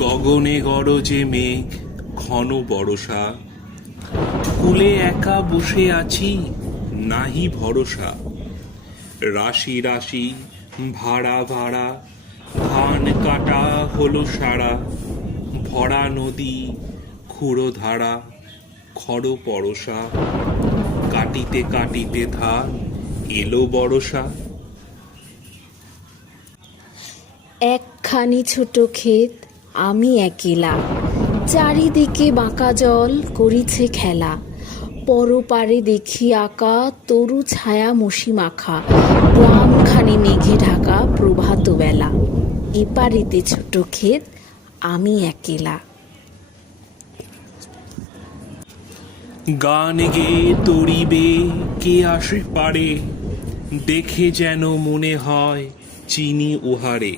গগনে গরজে মেঘ, ঘন বরষা, কূলে একা বসে আছি, নাহি ভরসা। রাশি রাশি ভাড়া ভাড়া, ধান কাটা হলো সারা, ভরা নদী খুঁড়ো ধারা, খর পরশা। কাটিতে কাটিতে ধান এলো বরষা। একখানি ছোট ক্ষেত, আমি একেলা, চারিদিকে বাঁকা জল করিছে খেলা। পরপারে দেখি আঁকা তরু ছায়া মসি মাখা, গ্রামখানি মেঘে ঢাকা প্রভাত বেলা। এপারেতে ছোট ক্ষেত, আমি একেলা। গান গে তরিবে কে আসে পারে, দেখে যেন মনে হয় চিনি উহারে।